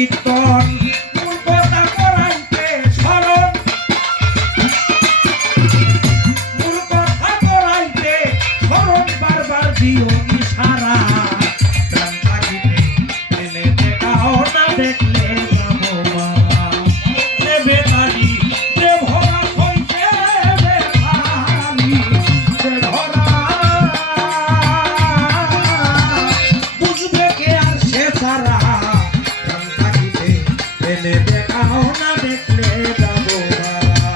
কীর্তন মূল কথা করাইতে স্মরণ মূল কথা করাইতে স্মরণ বারবার দিও ইশারা প্রাণ থাকিতে এনে দেখাও না দেখলে যাবো মারা সে বেতারি যে ভরা হইতে বেতারি যে ভরা বুঝবে কে আর সে সারা প্রাণ থাকিতে এনে দেখাও না দেখলে যাবো মারা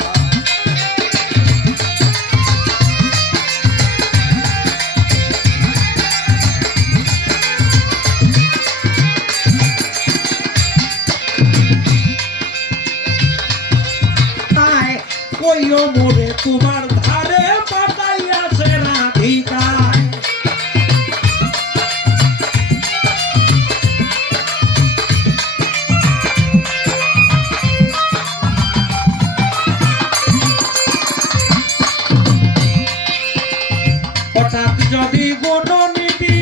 কইও মোরে তোমার ধারে পাতাইয়াছে রাধিকায় হঠাৎ যদি গুণনীতি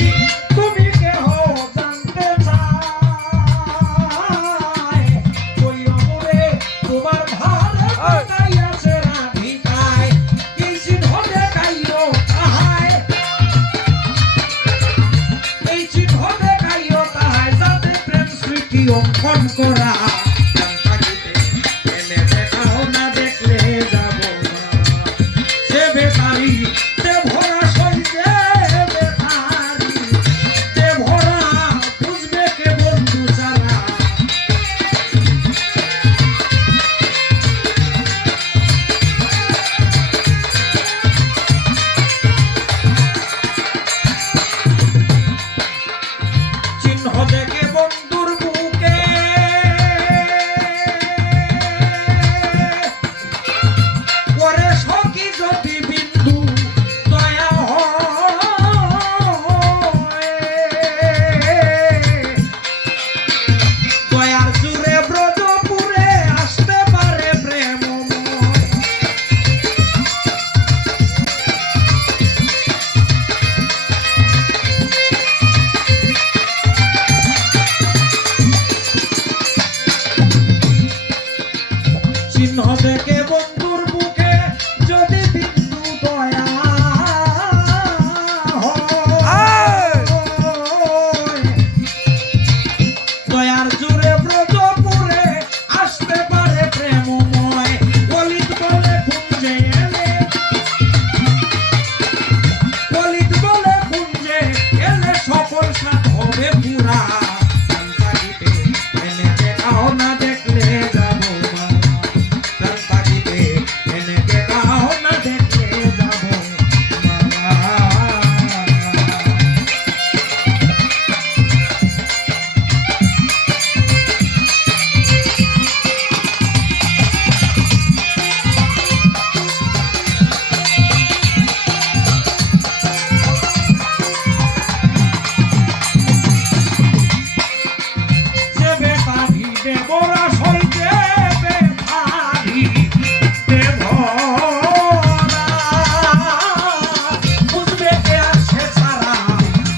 তুমি কেহ জানতে চায় কইও মোরে তোমার ধারে পাতাইয়াছে রাধিকায় এই চিহ্ন দেখাইও তাহায় এই চিহ্ন দেখাইও তাহায় যাতে প্রেম স্মৃতি অঙ্কন করা প্রাণ থাকিতে এনে দেখাও না দেখলে যাবো না সে বেতারি সে ভরা সইতে বেতারি সে ভরা বুঝবে কে বন্ধু ছাড়া চিহ্ন দেখে বন্ধুর বুকে করে সখী যদি বিন্দু দয়া হয় দয়ার জুড়ে ব্রজপুরে আসতে পারে প্রেমময় চিহ্ন দেখে বন্ধুর বুকে যদি বিন্দু দয়া হয় দয়ার জুড়ে ব্রজপুরে আসতে পারে প্রেমময় অলিত বলে কুঞ্জে এলে অলিত বলে কুঞ্জে এলে সকল সাথ হবে পুরা প্রাণ থাকিতে এনে দেখাও না দেখলে যাবো মারা প্রাণ থাকিতে এনে দেখাও না দেখলে যাবো মারা সে বেতারি দেবরা সইতে বেতারি দেবরা বুঝবে কে আর সে সারা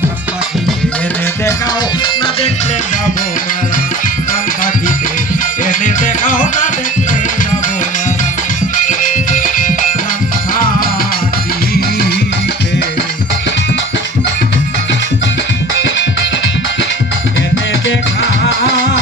প্রাণ থাকিতে এনে দেখাও না দেখলে যাবো মারা প্রাণ থাকিতে এনে দেখাও না দেখলে যাবো মারা প্রাণ থাকিতে এনে দেখাও